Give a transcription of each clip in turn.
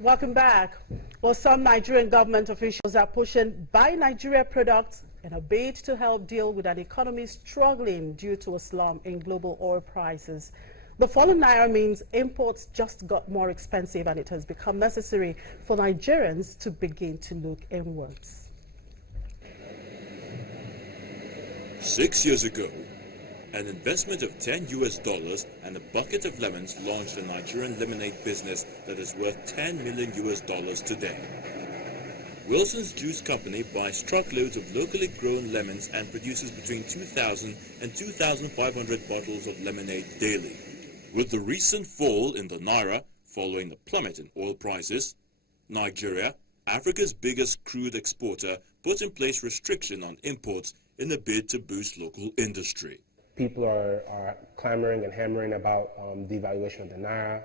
Welcome back. Well, some Nigerian government officials are pushing buy Nigeria products in a bid to help deal with an economy struggling due to a slump in global oil prices. The fallen naira means imports just got more expensive, and it has become necessary for Nigerians to begin to look inwards. 6 years ago, an investment of $10 and a bucket of lemons launched a Nigerian lemonade business that is worth $10 million today. Wilson's Juice Company buys truckloads of locally grown lemons and produces between 2,000 and 2,500 bottles of lemonade daily. With the recent fall in the naira following the plummet in oil prices, Nigeria, Africa's biggest crude exporter, put in place restriction on imports in a bid to boost local industry. People are clamoring and hammering about the devaluation of the naira,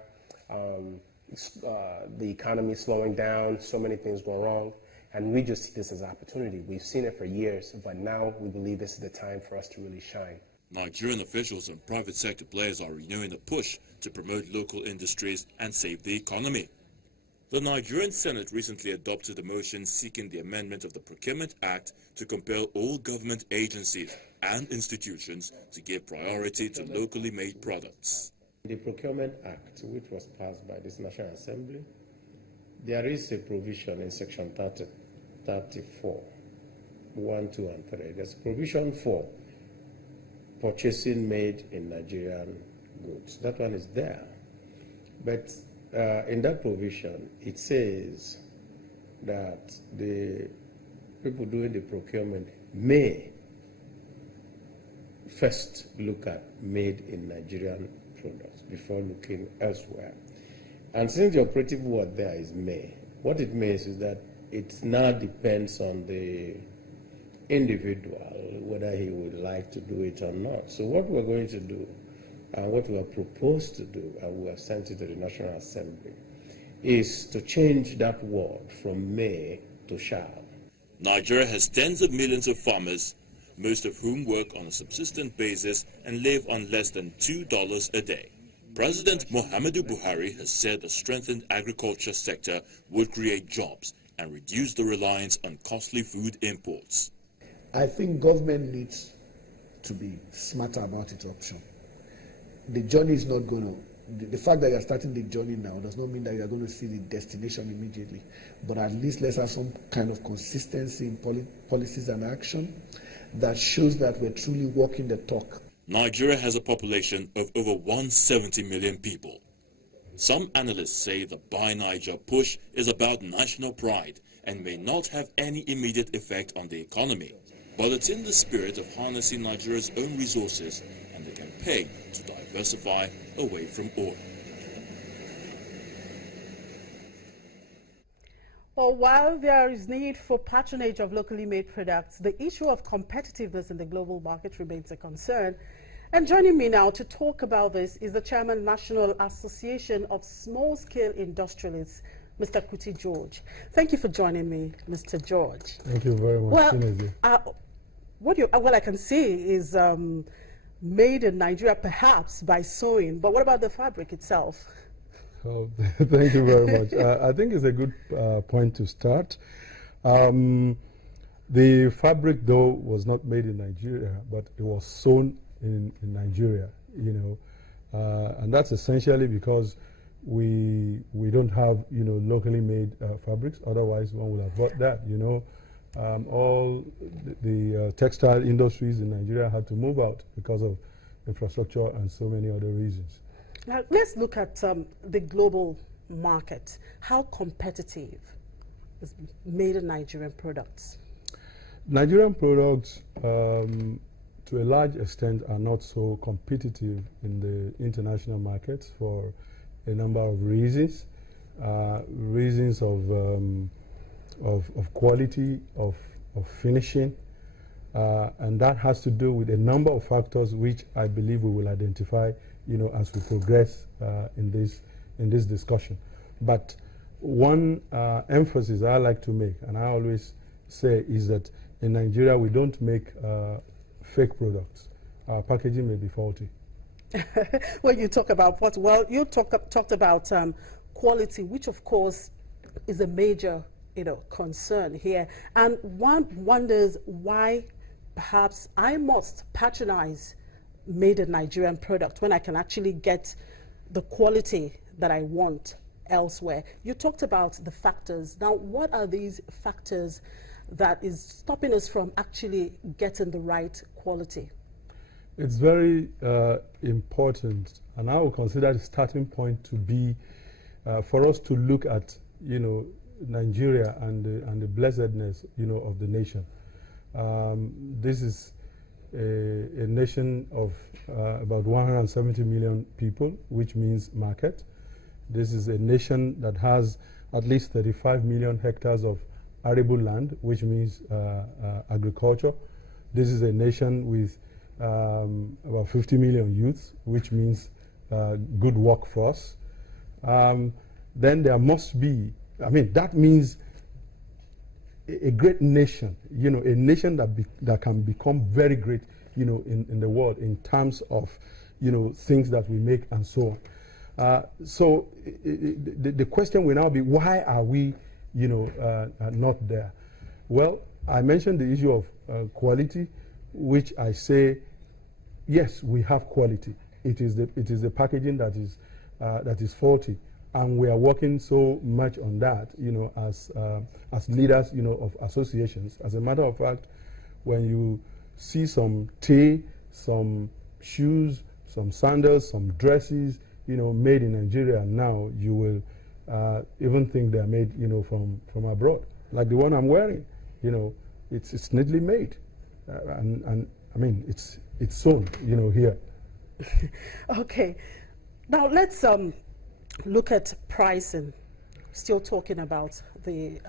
the economy slowing down, so many things going wrong, and we just see this as an opportunity. We've seen it for years, but now we believe this is the time for us to really shine. Nigerian officials and private sector players are renewing the push to promote local industries and save the economy. The Nigerian Senate recently adopted a motion seeking the amendment of the Procurement Act to compel all government agencies and institutions to give priority to locally made products. The Procurement Act, which was passed by this National Assembly, there is a provision in Section 34, 1, 2, and 3. There's a provision for purchasing made in Nigerian goods. That one is there. But in that provision, it says that the people doing the procurement may first look at made in Nigerian products before looking elsewhere. And since the operative word there is may, what it means is that it now depends on the individual whether he would like to do it or not. So what we're going to do, and what we have proposed to do, and we have sent it to the National Assembly, is to change that word from may to shall. Nigeria has tens of millions of farmers, most of whom work on a subsistent basis and live on less than $2 a day. President Muhammadu Buhari has said the strengthened agriculture sector would create jobs and reduce the reliance on costly food imports. I think government needs to be smarter about its option. The journey is not going to, the fact that you're starting the journey now does not mean that you're going to see the destination immediately. But at least let's have some kind of consistency in policies and action that shows that we're truly walking the talk. Nigeria has a population of over 170 million people. Some analysts say the Buy Niger push is about national pride and may not have any immediate effect on the economy. But it's in the spirit of harnessing Nigeria's own resources and the campaign to diversify away from oil. Well, while there is need for patronage of locally made products, the issue of competitiveness in the global market remains a concern. And joining me now to talk about this is the Chairman, National Association of Small-Scale Industrialists, Mr. Pt. George. Thank you for joining me, Mr. George. Thank you very much. Well, what I can see is made in Nigeria, perhaps by sewing, but what about the fabric itself? Oh, thank you very much. I think it's a good point to start. The fabric, though, was not made in Nigeria, but it was sewn in Nigeria, you know, and that's essentially because we don't have, you know, locally made fabrics. Otherwise, one would have bought that, you know. All the textile industries in Nigeria had to move out because of infrastructure and so many other reasons. Now, let's look at the global market. How competitive is made in Nigerian products? Nigerian products, to a large extent, are not so competitive in the international markets for a number of reasons. Reasons of quality, of finishing, and that has to do with a number of factors which I believe we will identify, you know, as we progress in this discussion. But one emphasis I like to make, and I always say, is that in Nigeria we don't make fake products. Our packaging may be faulty. When you talk about what? Well, you talked about quality, which of course is a major, concern here. And one wonders why perhaps I must patronize made in Nigerian product when I can actually get the quality that I want elsewhere. You talked about the factors. Now, what are these factors that is stopping us from actually getting the right quality? It's very important, and I will consider the starting point to be for us to look at, Nigeria and the blessedness, of the nation. This is a nation of about 170 million people, which means market. This is a nation that has at least 35 million hectares of arable land, which means agriculture. This is a nation with about 50 million youths, which means good workforce. Then there must be, that means a great nation, a nation that can become very great, in the world in terms of, things that we make and so on. So the question will now be, why are we, not there? Well, I mentioned the issue of quality, which I say, yes, we have quality. It is the packaging that is faulty, and we are working so much on that, as leaders, of associations. As a matter of fact, when you see some tea, some shoes, some sandals, some dresses, made in Nigeria now, you will even think they are made, from abroad. Like the one I'm wearing, it's neatly made, and it's sewn, here. Okay, now let's look at pricing. Still talking about the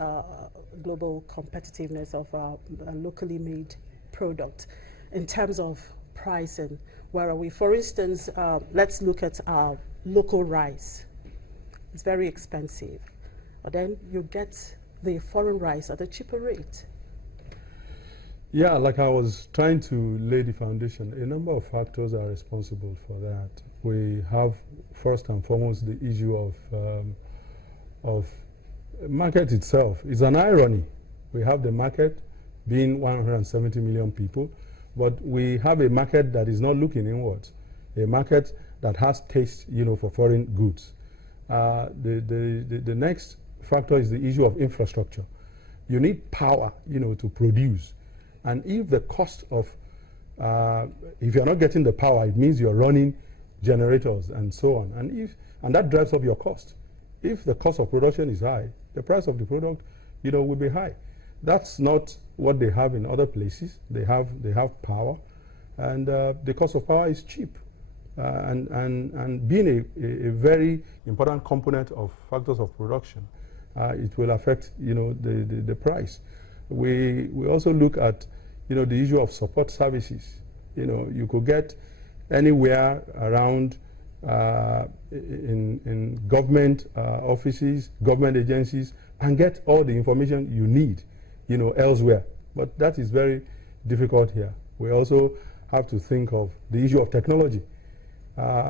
global competitiveness of a locally made product in terms of pricing. Where are we? For instance, let's look at our local rice. It's very expensive, but then you get the foreign rice at a cheaper rate. Yeah, like I was trying to lay the foundation, a number of factors are responsible for that. We have, first and foremost, the issue of market itself. It's an irony. We have the market being 170 million people, but we have a market that is not looking inwards, a market that has taste, for foreign goods. The next factor is the issue of infrastructure. You need power, to produce. And if the cost of, if you're not getting the power, it means you're running generators and so on. And that drives up your cost. If the cost of production is high, the price of the product, will be high. That's not what they have in other places. They have power, and the cost of power is cheap. And being a very important component of factors of production, it will affect, the price. We also look at, the issue of support services. You could get anywhere around in government offices, government agencies, and get all the information you need, elsewhere. But that is very difficult here. We also have to think of the issue of technology.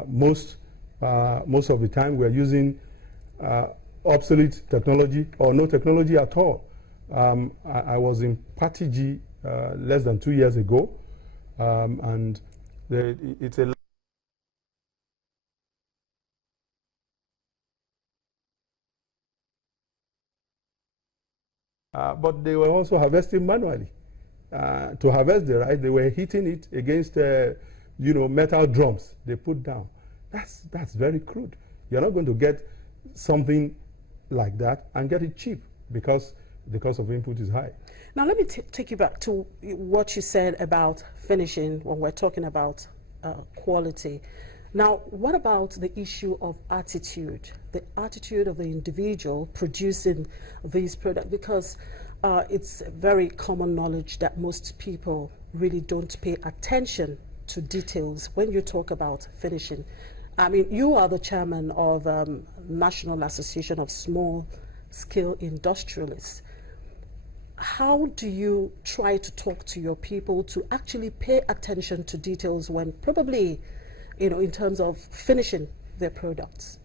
Most of the time we're using obsolete technology or no technology at all. I was in Pt.2 less than 2 years ago, and it's a but they were also harvesting manually. To harvest the rice, they were hitting it against, metal drums they put down. That's very crude. You're not going to get something like that and get it cheap because the cost of input is high. Now let me take you back to what you said about finishing when we're talking about quality. Now, what about the issue of attitude, the attitude of the individual producing these products? Because it's very common knowledge that most people really don't pay attention to details when you talk about finishing. You are the chairman of National Association of Small Scale Industrialists. How do you try to talk to your people to actually pay attention to details when probably, in terms of finishing their products?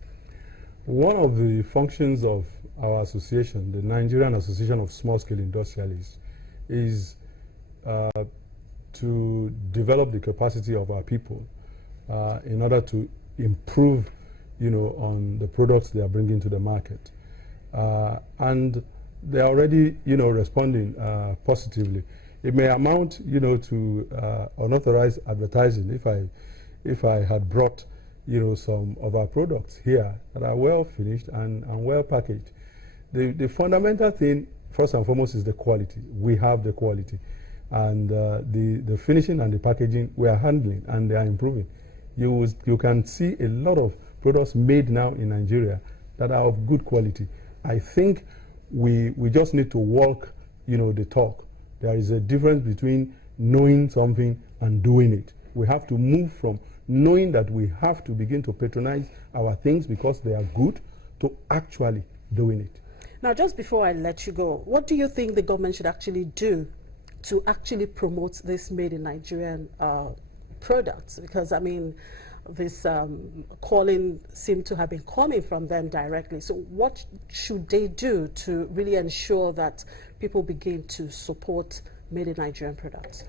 One of the functions of our association, the Nigerian Association of Small-Scale Industrialists, is to develop the capacity of our people in order to improve, on the products they are bringing to the market. And they are already, responding positively. It may amount, to unauthorized advertising if I had brought, some of our products here that are well finished and well packaged. The fundamental thing, first and foremost, is the quality. We have the quality. And the finishing and the packaging we are handling, and they are improving. You can see a lot of products made now in Nigeria that are of good quality. I think we just need to walk, the talk. There is a difference between knowing something and doing it. We have to move from knowing that we have to begin to patronize our things because they are good to actually doing it. Now, just before I let you go, what do you think the government should actually do to actually promote this made in Nigerian products? Because, I mean, this calling seemed to have been coming from them directly. So what should they do to really ensure that people begin to support made in Nigerian products?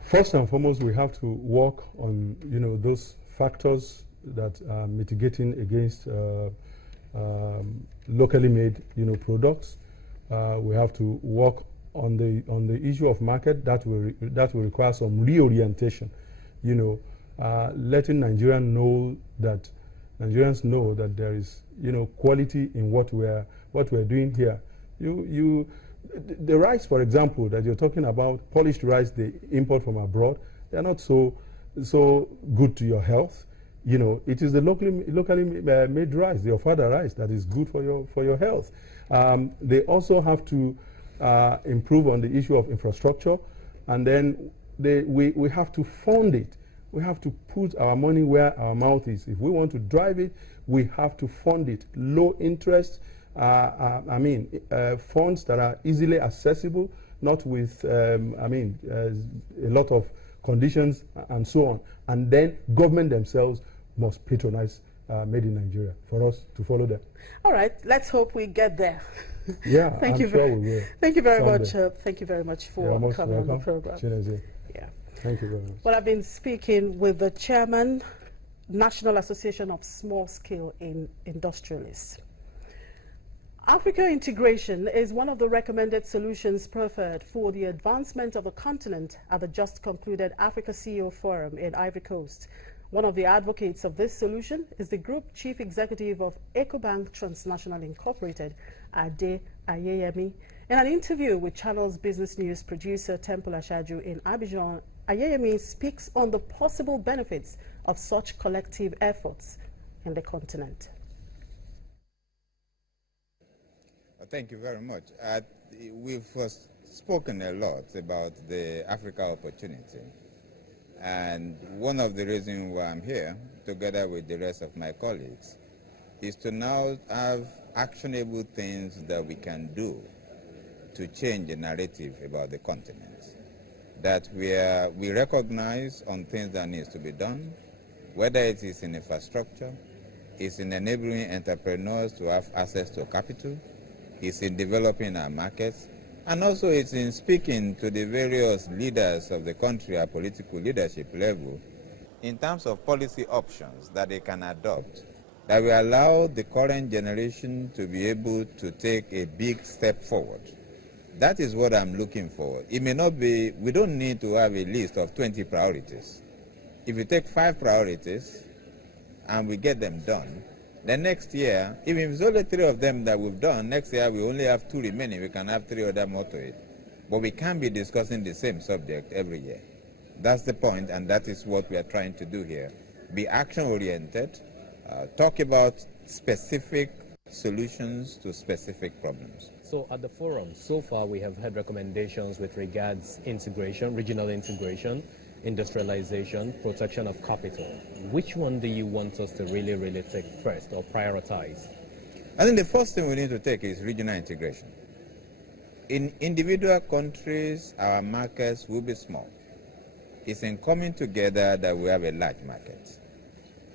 First and foremost, we have to work on, those factors that are mitigating against locally made, products. We have to work on the issue of market. That will require some reorientation, letting Nigerians know that there is, quality in what we're doing here. The rice, for example, that you're talking about, polished rice they import from abroad, they're not so good to your health. It is the locally made rice, your father rice, that is good for your health. They also have to improve on the issue of infrastructure, and then we have to fund it. We have to put our money where our mouth is. If we want to drive it, we have to fund it. Low interest, funds that are easily accessible, not with, a lot of conditions and so on. And then government themselves must patronize made in Nigeria for us to follow them. All right, let's hope we get there. Yeah, Thank you sure we will. Thank you very Someday. much. Thank you very much for coming on the program. Yeah. Thank you very much. Well, I've been speaking with the chairman, National Association of Small-Scale Industrialists. Africa integration is one of the recommended solutions preferred for the advancement of the continent at the just concluded Africa CEO Forum in Ivory Coast. One of the advocates of this solution is the Group Chief Executive of EcoBank Transnational Incorporated, Ade Ayeyemi. In an interview with Channel's business news producer Temple Ashaju in Abidjan, Ayeyemi speaks on the possible benefits of such collective efforts in the continent. Thank you very much. We've spoken a lot about the Africa opportunity. And one of the reasons why I'm here, together with the rest of my colleagues, is to now have actionable things that we can do to change the narrative about the continent. That we recognize on things that needs to be done, whether it is in infrastructure, it's in enabling entrepreneurs to have access to capital, it's in developing our markets, and also it's in speaking to the various leaders of the country at political leadership level in terms of policy options that they can adopt that will allow the current generation to be able to take a big step forward. That is what I'm looking for. It may not be, we don't need to have a list of 20 priorities. If you take 5 priorities and we get them done, then next year, even if it's only 3 of them that we've done, next year we only have 2 remaining, we can have 3 other more to it. But we can't be discussing the same subject every year. That's the point, and that is what we are trying to do here. Be action-oriented, talk about specific solutions to specific problems. So at the forum, so far we have had recommendations with regards integration, regional integration, industrialization, protection of capital. Which one do you want us to really take first or prioritize? I think the first thing we need to take is regional integration. In individual countries, our markets will be small. It's in coming together that we have a large market.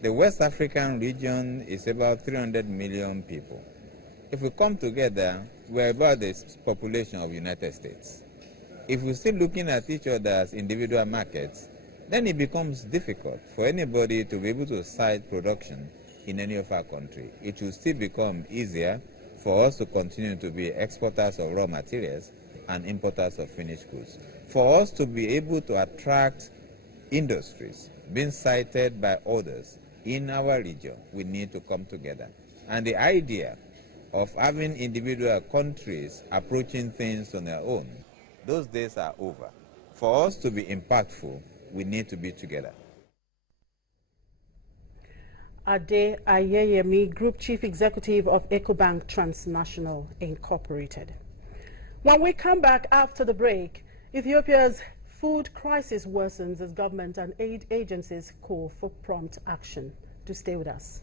The West African region is about 300 million people. If we come together, we're about the population of the United States. If we're still looking at each other as individual markets, then it becomes difficult for anybody to be able to site production in any of our country. It will still become easier for us to continue to be exporters of raw materials and importers of finished goods. For us to be able to attract industries being cited by others in our region, we need to come together. And the idea of having individual countries approaching things on their own, those days are over. For us to be impactful, we need to be together. Ade Ayeyemi, Group Chief Executive of EcoBank Transnational Incorporated. When we come back after the break, Ethiopia's food crisis worsens as government and aid agencies call for prompt action. Do stay with us.